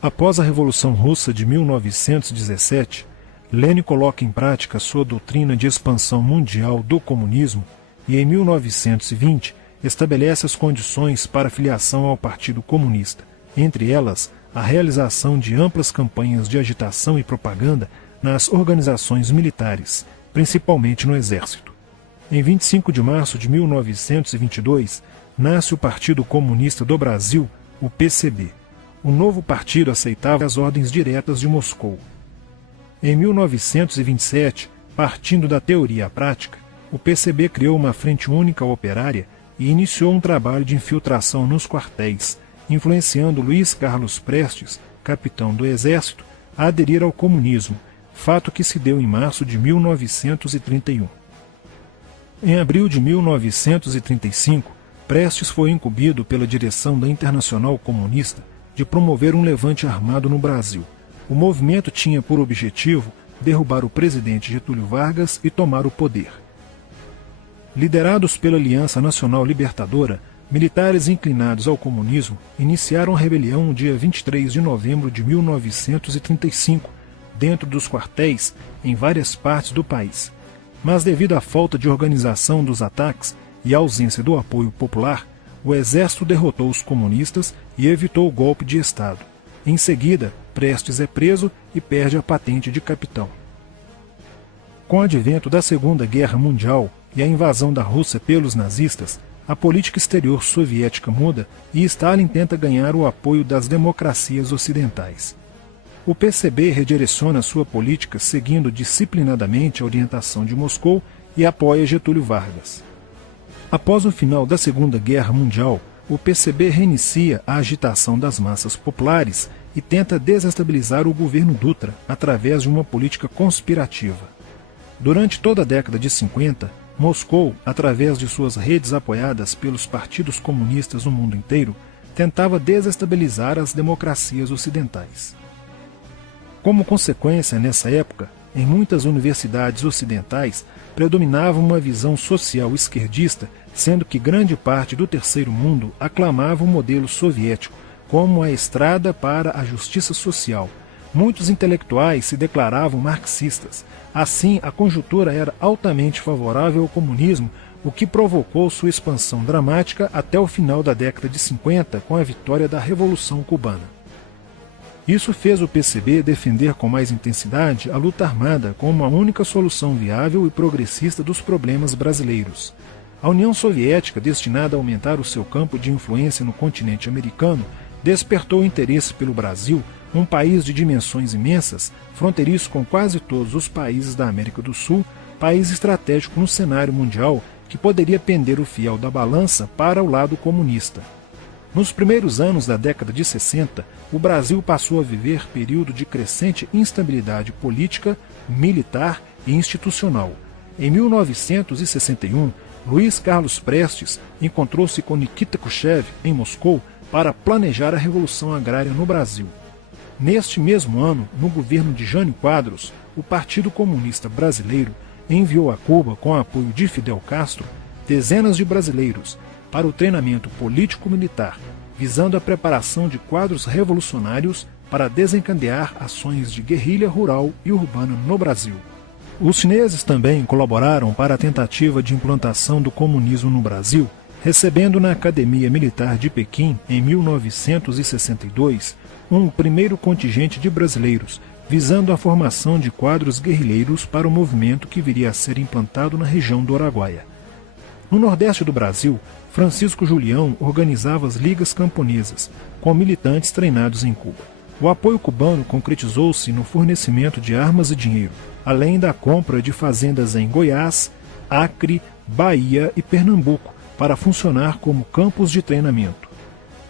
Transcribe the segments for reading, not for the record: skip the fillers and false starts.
Após a Revolução Russa de 1917, Lenin coloca em prática sua doutrina de expansão mundial do comunismo e, em 1920, estabelece as condições para a filiação ao Partido Comunista, entre elas a realização de amplas campanhas de agitação e propaganda nas organizações militares, principalmente no Exército. Em 25 de março de 1922, nasce o Partido Comunista do Brasil, o PCB. O novo partido aceitava as ordens diretas de Moscou. Em 1927, partindo da teoria à prática, o PCB criou uma frente única operária e iniciou um trabalho de infiltração nos quartéis, influenciando Luiz Carlos Prestes, capitão do Exército, a aderir ao comunismo, fato que se deu em março de 1931. Em abril de 1935, Prestes foi incumbido pela direção da Internacional Comunista de promover um levante armado no Brasil. O movimento tinha por objetivo derrubar o presidente Getúlio Vargas e tomar o poder. Liderados pela Aliança Nacional Libertadora, militares inclinados ao comunismo iniciaram a rebelião no dia 23 de novembro de 1935, dentro dos quartéis em várias partes do país. Mas devido à falta de organização dos ataques e à ausência do apoio popular, o exército derrotou os comunistas e evitou o golpe de Estado. Em seguida, Prestes é preso e perde a patente de capitão. Com o advento da Segunda Guerra Mundial e a invasão da Rússia pelos nazistas, a política exterior soviética muda e Stalin tenta ganhar o apoio das democracias ocidentais. O PCB redireciona sua política seguindo disciplinadamente a orientação de Moscou e apoia Getúlio Vargas. Após o final da Segunda Guerra Mundial, o PCB reinicia a agitação das massas populares e tenta desestabilizar o governo Dutra através de uma política conspirativa. Durante toda a década de 50, Moscou, através de suas redes apoiadas pelos partidos comunistas no mundo inteiro, tentava desestabilizar as democracias ocidentais. Como consequência, nessa época, em muitas universidades ocidentais, predominava uma visão social esquerdista, sendo que grande parte do terceiro mundo aclamava o modelo soviético como a estrada para a justiça social. Muitos intelectuais se declaravam marxistas. Assim, a conjuntura era altamente favorável ao comunismo, o que provocou sua expansão dramática até o final da década de 50, com a vitória da Revolução Cubana. Isso fez o PCB defender com mais intensidade a luta armada como a única solução viável e progressista dos problemas brasileiros. A União Soviética, destinada a aumentar o seu campo de influência no continente americano, despertou interesse pelo Brasil, um país de dimensões imensas, fronteiriço com quase todos os países da América do Sul, país estratégico no cenário mundial que poderia pender o fiel da balança para o lado comunista. Nos primeiros anos da década de 60, o Brasil passou a viver período de crescente instabilidade política, militar e institucional. Em 1961, Luiz Carlos Prestes encontrou-se com Nikita Khrushchev em Moscou para planejar a Revolução Agrária no Brasil. Neste mesmo ano, no governo de Jânio Quadros, o Partido Comunista Brasileiro enviou a Cuba, com o apoio de Fidel Castro, dezenas de brasileiros para o treinamento político-militar, visando a preparação de quadros revolucionários para desencadear ações de guerrilha rural e urbana no Brasil. Os chineses também colaboraram para a tentativa de implantação do comunismo no Brasil, recebendo na Academia Militar de Pequim, em 1962, um primeiro contingente de brasileiros, visando a formação de quadros guerrilheiros para o movimento que viria a ser implantado na região do Araguaia. No Nordeste do Brasil, Francisco Julião organizava as ligas camponesas, com militantes treinados em Cuba. O apoio cubano concretizou-se no fornecimento de armas e dinheiro, além da compra de fazendas em Goiás, Acre, Bahia e Pernambuco, para funcionar como campos de treinamento.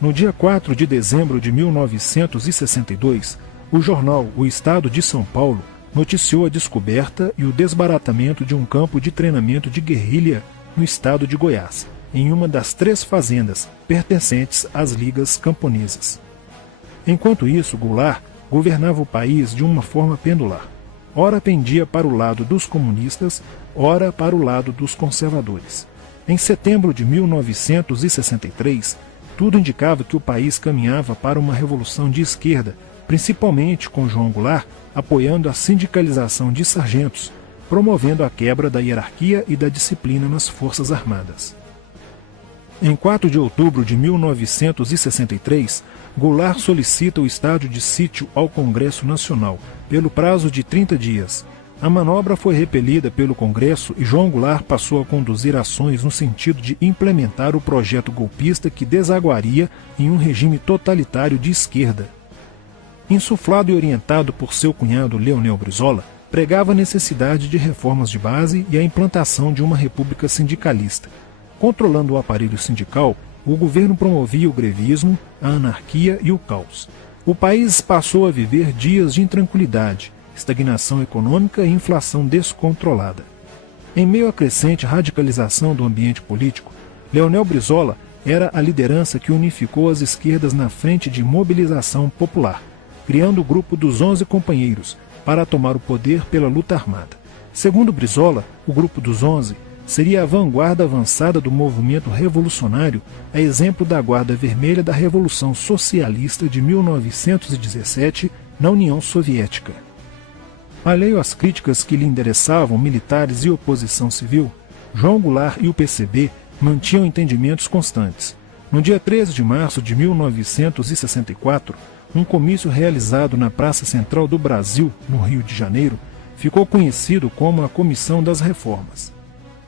No dia 4 de dezembro de 1962, o jornal O Estado de São Paulo noticiou a descoberta e o desbaratamento de um campo de treinamento de guerrilha no estado de Goiás, em uma das 3 fazendas pertencentes às ligas camponesas. Enquanto isso, Goulart governava o país de uma forma pendular. Ora pendia para o lado dos comunistas, ora para o lado dos conservadores. Em setembro de 1963, tudo indicava que o país caminhava para uma revolução de esquerda, principalmente com João Goulart apoiando a sindicalização de sargentos, promovendo a quebra da hierarquia e da disciplina nas Forças Armadas. Em 4 de outubro de 1963, Goulart solicita o estado de sítio ao Congresso Nacional, pelo prazo de 30 dias. A manobra foi repelida pelo Congresso e João Goulart passou a conduzir ações no sentido de implementar o projeto golpista que desaguaria em um regime totalitário de esquerda. Insuflado e orientado por seu cunhado Leonel Brizola, pregava a necessidade de reformas de base e a implantação de uma república sindicalista. Controlando o aparelho sindical, o governo promovia o grevismo, a anarquia e o caos. O país passou a viver dias de intranquilidade, estagnação econômica e inflação descontrolada. Em meio à crescente radicalização do ambiente político, Leonel Brizola era a liderança que unificou as esquerdas na frente de mobilização popular, criando o grupo dos 11 companheiros para tomar o poder pela luta armada. Segundo Brizola, o grupo dos 11 seria a vanguarda avançada do movimento revolucionário, a exemplo da Guarda Vermelha da Revolução Socialista de 1917 na União Soviética. Alheio às críticas que lhe endereçavam militares e oposição civil, João Goulart e o PCB mantinham entendimentos constantes. No dia 13 de março de 1964, um comício realizado na Praça Central do Brasil, no Rio de Janeiro, ficou conhecido como a Comissão das Reformas.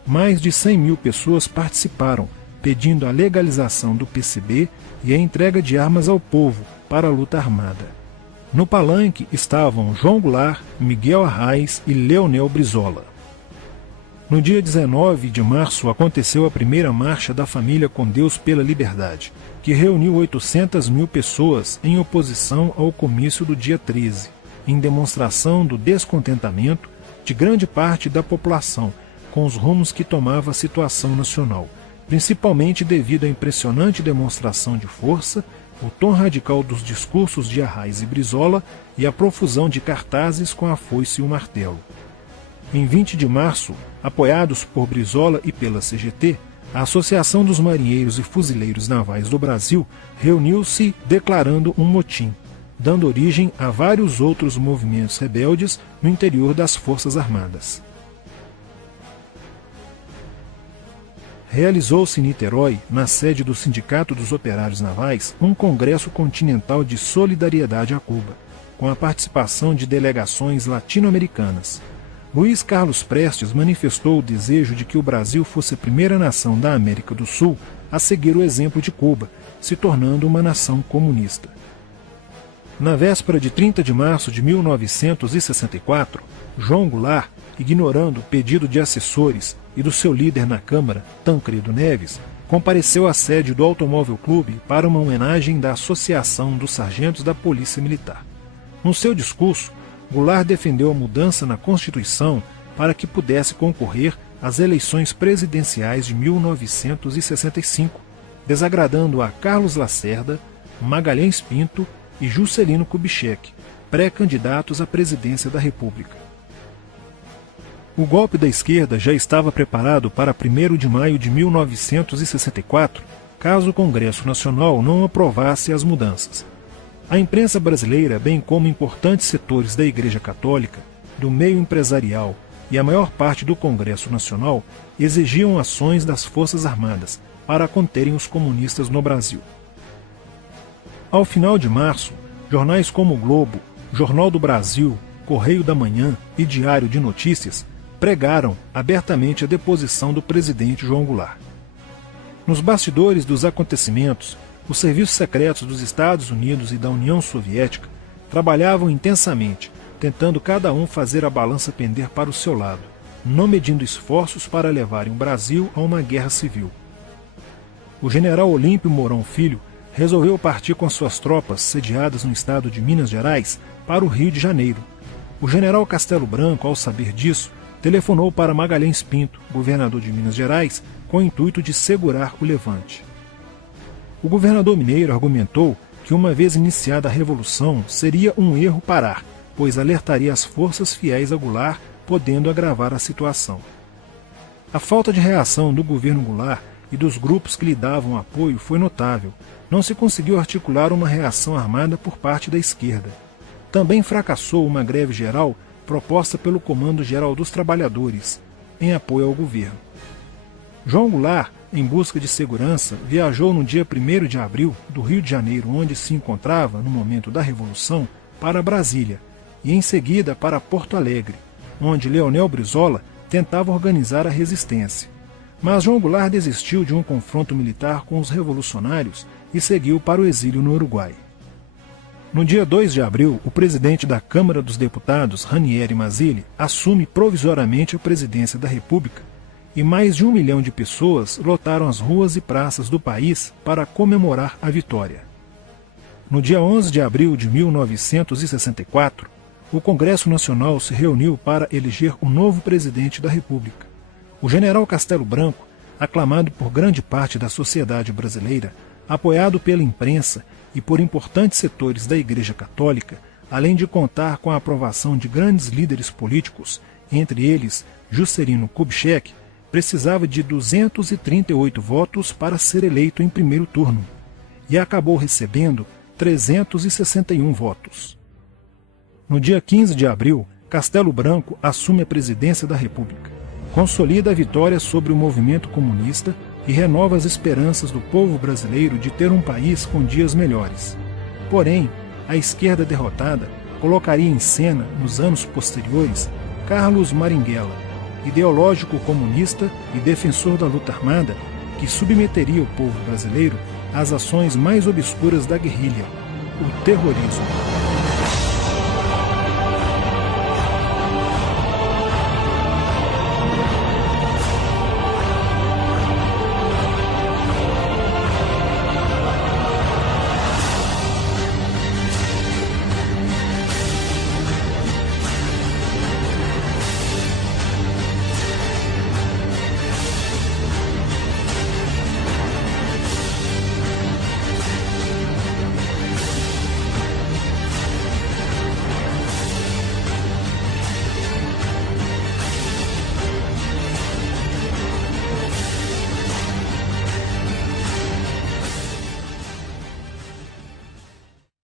Mais de 100 mil pessoas participaram, pedindo a legalização do PCB e a entrega de armas ao povo para a luta armada. No palanque estavam João Goulart, Miguel Arraes e Leonel Brizola. No dia 19 de março aconteceu a primeira Marcha da Família com Deus pela Liberdade, que reuniu 800 mil pessoas em oposição ao comício do dia 13, em demonstração do descontentamento de grande parte da população com os rumos que tomava a situação nacional, principalmente devido à impressionante demonstração de força, o tom radical dos discursos de Arraes e Brizola e a profusão de cartazes com a foice e o martelo. Em 20 de março, apoiados por Brizola e pela CGT, a Associação dos Marinheiros e Fuzileiros Navais do Brasil reuniu-se declarando um motim, dando origem a vários outros movimentos rebeldes no interior das Forças Armadas. Realizou-se em Niterói, na sede do Sindicato dos Operários Navais, um congresso continental de solidariedade a Cuba, com a participação de delegações latino-americanas. Luiz Carlos Prestes manifestou o desejo de que o Brasil fosse a primeira nação da América do Sul a seguir o exemplo de Cuba, se tornando uma nação comunista. Na véspera de 30 de março de 1964, João Goulart, ignorando o pedido de assessores e do seu líder na Câmara, Tancredo Neves, compareceu à sede do Automóvel Clube para uma homenagem da Associação dos Sargentos da Polícia Militar. No seu discurso, Goulart defendeu a mudança na Constituição para que pudesse concorrer às eleições presidenciais de 1965, desagradando a Carlos Lacerda, Magalhães Pinto e Juscelino Kubitschek, pré-candidatos à presidência da República. O golpe da esquerda já estava preparado para 1º de maio de 1964, caso o Congresso Nacional não aprovasse as mudanças. A imprensa brasileira, bem como importantes setores da Igreja Católica, do meio empresarial e a maior parte do Congresso Nacional, exigiam ações das Forças Armadas para conterem os comunistas no Brasil. Ao final de março, jornais como o Globo, Jornal do Brasil, Correio da Manhã e Diário de Notícias pregaram abertamente a deposição do presidente João Goulart. Nos bastidores dos acontecimentos, os serviços secretos dos Estados Unidos e da União Soviética trabalhavam intensamente, tentando cada um fazer a balança pender para o seu lado, não medindo esforços para levarem o Brasil a uma guerra civil. O general Olímpio Mourão Filho resolveu partir com suas tropas, sediadas no estado de Minas Gerais, para o Rio de Janeiro. O general Castelo Branco, ao saber disso, telefonou para Magalhães Pinto, governador de Minas Gerais, com o intuito de segurar o levante. O governador mineiro argumentou que, uma vez iniciada a revolução, seria um erro parar, pois alertaria as forças fiéis a Goulart, podendo agravar a situação. A falta de reação do governo Goulart e dos grupos que lhe davam apoio foi notável. Não se conseguiu articular uma reação armada por parte da esquerda. também fracassou uma greve geral proposta pelo Comando Geral dos Trabalhadores, em apoio ao governo. João Goulart, em busca de segurança, viajou no dia 1º de abril do Rio de Janeiro, onde se encontrava no momento da Revolução, para Brasília e em seguida para Porto Alegre, onde Leonel Brizola tentava organizar a resistência. Mas João Goulart desistiu de um confronto militar com os revolucionários e seguiu para o exílio no Uruguai. No dia 2 de abril, o presidente da Câmara dos Deputados, Ranieri Mazzilli, assume provisoriamente a presidência da República e mais de 1 milhão de pessoas lotaram as ruas e praças do país para comemorar a vitória. No dia 11 de abril de 1964, o Congresso Nacional se reuniu para eleger o novo presidente da República. O general Castelo Branco, aclamado por grande parte da sociedade brasileira, apoiado pela imprensa e por importantes setores da Igreja Católica, além de contar com a aprovação de grandes líderes políticos, entre eles Juscelino Kubitschek, precisava de 238 votos para ser eleito em primeiro turno, e acabou recebendo 361 votos. No dia 15 de abril, Castelo Branco assume a presidência da República, consolida a vitória sobre o movimento comunista e renova as esperanças do povo brasileiro de ter um país com dias melhores. Porém, a esquerda derrotada colocaria em cena, nos anos posteriores, Carlos Marighella, ideológico comunista e defensor da luta armada, que submeteria o povo brasileiro às ações mais obscuras da guerrilha, o terrorismo.